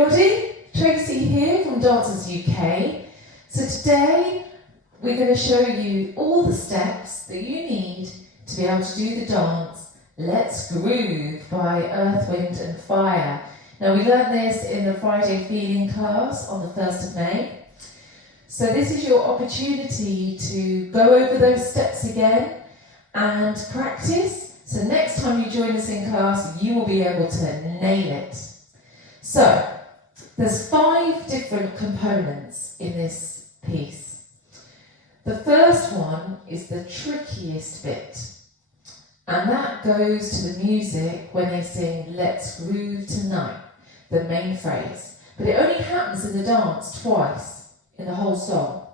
everybody, Tracy here from Dancers UK. So today we're going to show you all the steps that you need to be able to do the dance Let's Groove by Earth, Wind and Fire. Now we learned this in the Friday Feeling class on the 1st of May. So this is your opportunity to go over those steps again and practice. So next time you join us in class, you will be able to nail it. So there's 5 different components in this piece. The first one is the trickiest bit, and that goes to the music when they sing Let's Groove Tonight, the main phrase. But it only happens in the dance twice in the whole song.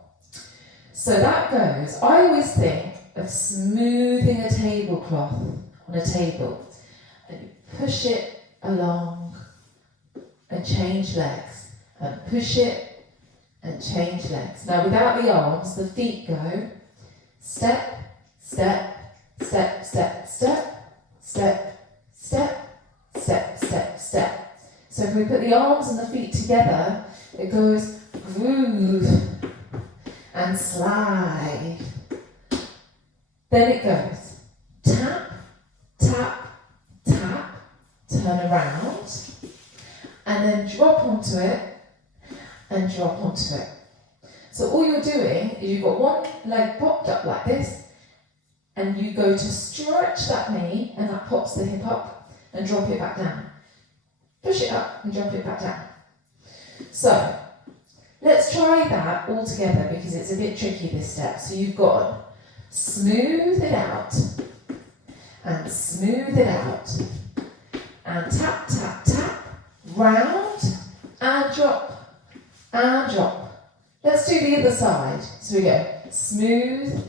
So that goes, I always think of smoothing a tablecloth on a table, and you push it along and change legs, and push it and change legs. Now without the arms, the feet go step, step, step, step, step, step, step, step, step, step. So if we put the arms and the feet together, it goes groove and slide. Then it goes tap, tap, tap, turn around, and then drop onto it and drop onto it. So all you're doing is you've got one leg popped up like this, and you go to stretch that knee, and that pops the hip up, and drop it back down. Push it up and drop it back down. So let's try that all together because it's a bit tricky, this step. So you've got smooth it out and smooth it out and tap, tap, tap, round and drop and drop. Let's do the other side. So we go smooth,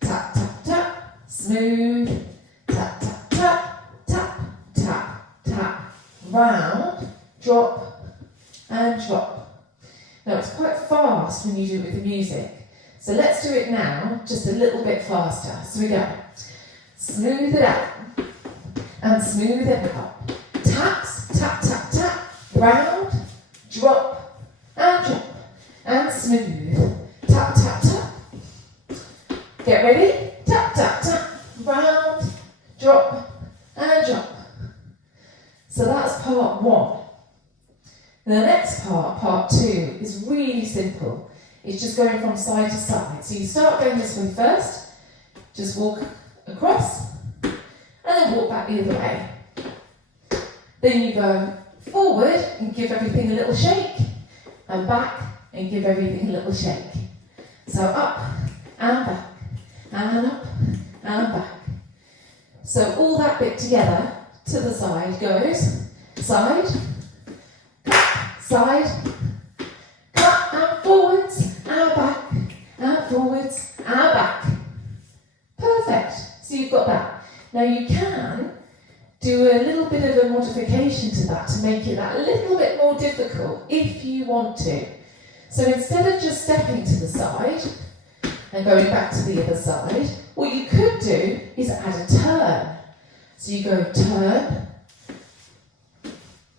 tap, tap, tap, smooth, tap, tap, tap, tap, tap, tap, round, drop and drop. Now it's quite fast when you do it with the music. So let's do it now, just a little bit faster. So we go smooth it out and smooth it up. Taps, tap, tap, tap, round, drop and drop and smooth. Tap, tap, tap. Get ready? Tap, tap, tap, round, drop and drop. So that's part 1. The next part, part 2, is really simple. It's just going from side to side. So you start going this way first, just walk across, and then walk back the other way. Then you go forward and give everything a little shake, and back and give everything a little shake. So up and back, and up and back. So all that bit together to the side goes side, side, cut and forwards and back, and forwards and back. Perfect. So you've got that. Now you can do a little bit of a modification to that to make it that little bit more difficult if you want to. So instead of just stepping to the side and going back to the other side, what you could do is add a turn. So you go turn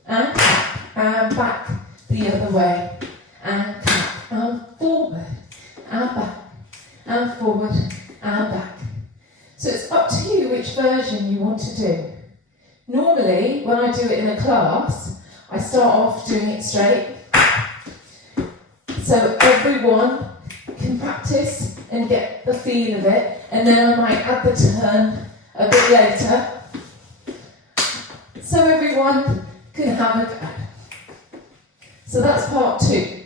and tap and back the other way and tap and forward and back and forward and back. So it's up to you which version you want to do. Normally, when I do it in a class, I start off doing it straight. So everyone can practice and get the feel of it, and then I might add the turn a bit later, so everyone can have a go. So that's part 2.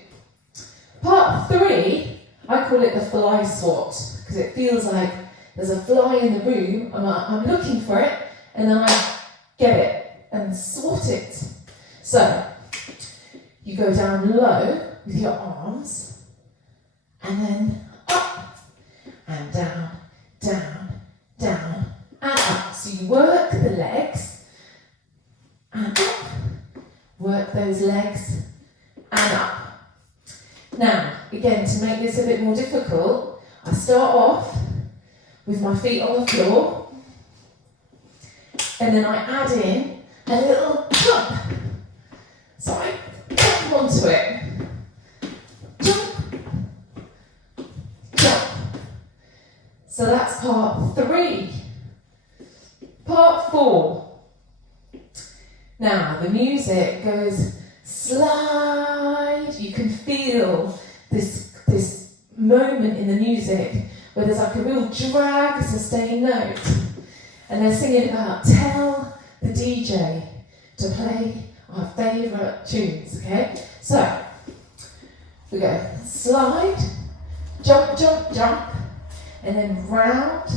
Part 3, I call it the fly swat, because it feels like there's a fly in the room, and I'm looking for it, and then I get it and swat it. So you go down low with your arms, and then up and down, down, down and up. So you work the legs and up, work those legs and up. Now, again, to make this a bit more difficult, I start off with my feet on the floor, and then I add in a little jump. So I Now the music goes slide. You can feel this moment in the music where there's like a real drag, sustained note. And they're singing about tell the DJ to play our favourite tunes, okay? So, we go slide, jump, jump, jump, and then round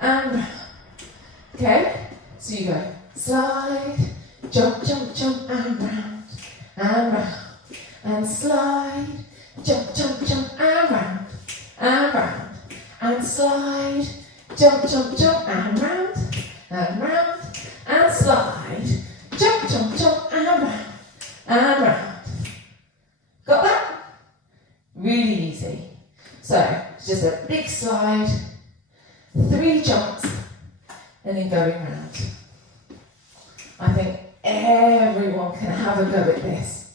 and round, okay? So you go slide, jump, jump, jump, and round, and slide, jump, jump, jump, and round, and slide, jump, jump, jump, and round, and slide, jump, jump, jump, and round. Got that? Really easy. So, it's just a big slide, 3 jumps, and then going round. I think everyone can have a go at this.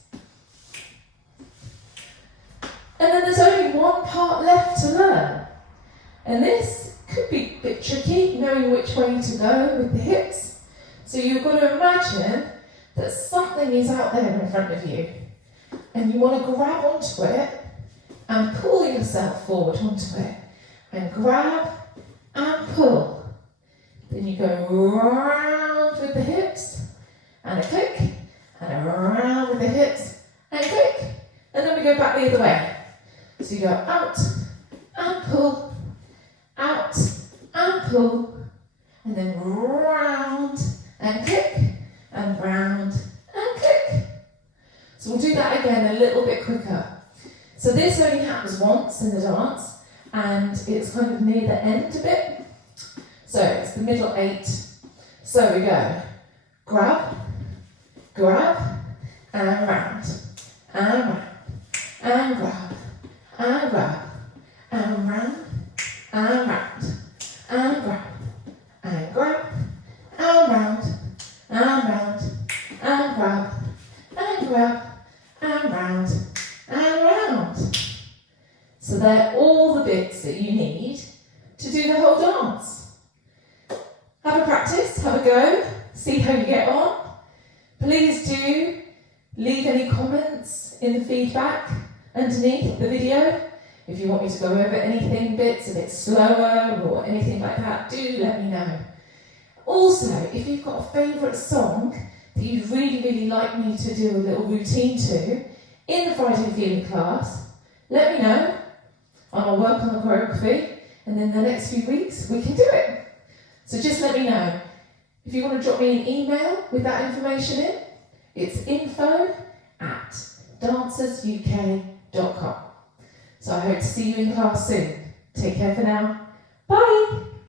And then there's only one part left to learn. And this could be a bit tricky, knowing which way to go with the hips. So you've got to imagine that something is out there in front of you. And you want to grab onto it and pull yourself forward onto it. And grab and pull. Then you go round with the hips and a click, and around with the hips and a click, and then we go back the other way. So you go out and pull, out and pull, and then round and click, and round and click. So we'll do that again a little bit quicker. So this only happens once in the dance, and it's kind of near the end a bit. So it's the middle 8. So we go grab, grab, and round, and round, and grab, and grab, and round, and round, and grab, and grab, and round, and round, and grab, and grab, and round, and round. So they're all the bits that you need to do the whole dance. Have a practice, have a go, see how you get on. Please do leave any comments in the feedback underneath the video. If you want me to go over anything, bits a bit slower or anything like that, do let me know. Also, if you've got a favourite song that you'd really like me to do a little routine to in the Friday Feeling class, let me know and I'll work on the choreography, and then the next few weeks we can do it. So just let me know. If you want to drop me an email with that information in, it's info@dancersuk.com. So I hope to see you in class soon. Take care for now. Bye!